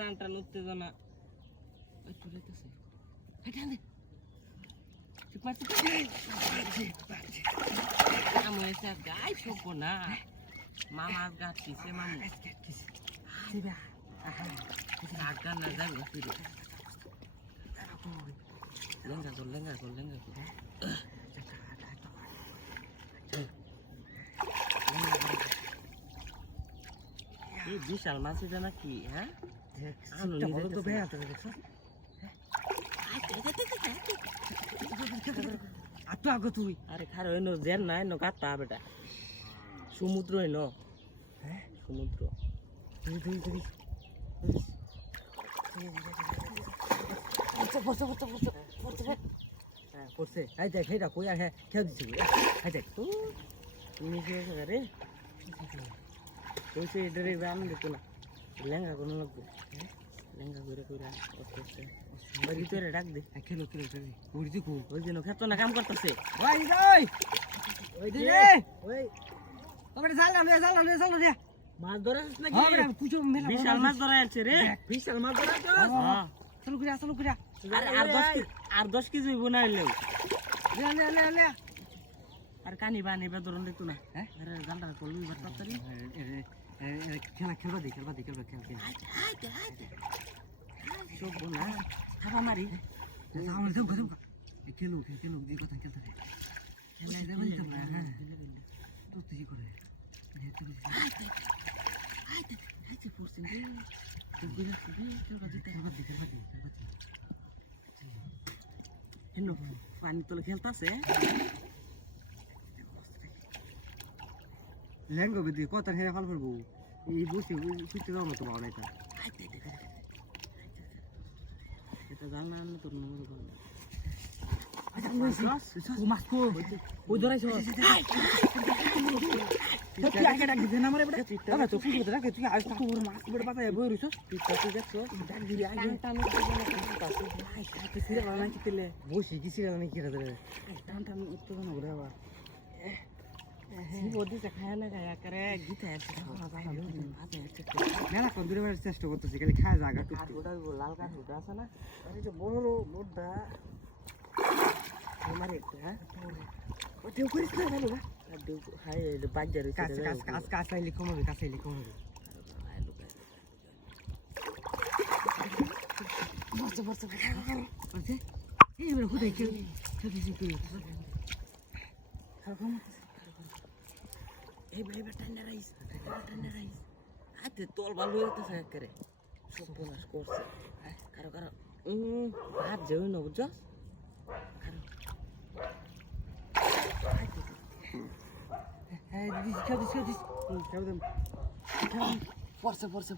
টান টান উত্তেজনা চলেতেছে গাই সব না মামা গাছ কিসে মামু আগা না যাই ফিরে লেঙ্গা কর এই বিশাল মাছ এটা নাকি হ্যাঁ তুই আরে খারো এনো জেন না এনো গাতা বেটা সমুদ্র এনো হ্যাঁ সমুদ্র পড়ছে এই দেখ এটা কই আর হ্যাঁ খেয়ে দিচ্ছি এই দেখ তুমি কি হয়েছে রে কইছে এটা রে আমি দেখতো না লেঙ্গা কোনো লাগবে লেঙ্গা করে বাড়ি তোরে ডাক দে খেলো ওই দিকু ওই দিন খেতো না কাম করতেছে ওই দিন ওই ওরে জাল দে মাছ ধরেছিস নাকি বিশাল মাছ ধরে আছে রে বিশাল মাছ ধরে আছে হ্যাঁ চলো করে আর 10 কেজি বানাইলেও লে আর কানি বানিবা ধরন দেখতো না হ্যাঁ আরে জালটা করলুই বাতারি খেলবা দে খেল সব না খাবা মারি আমার তো খেলো দি কথা খেলতে রে খেলাই যাবে না হ্যাঁ তো তুই করে আইতে পড়ছিস রে খেলবা দে হেনো পানি তোলে খেলতাছে লেঙ্গো বেদি কত হেরে ফাল করবো এই বসে পিছতে দাও না তো বাবা এটা এটা জাল না আনলে তোর নম্বর করবে ওই ধরাইছ বসি কি ছিল নাকি টান টান উত্তেজনা করে আবার চেষ্টা করতেছি খালি খায় জায়গা লাল কাঠ আছে না বড় মোটা আমার একটা কাছাইলে কমাবে তোল ভালো হইতেছে একেবারে সর্বনাশ করছে কারো হাত যেও না বুঝছ পড়ছে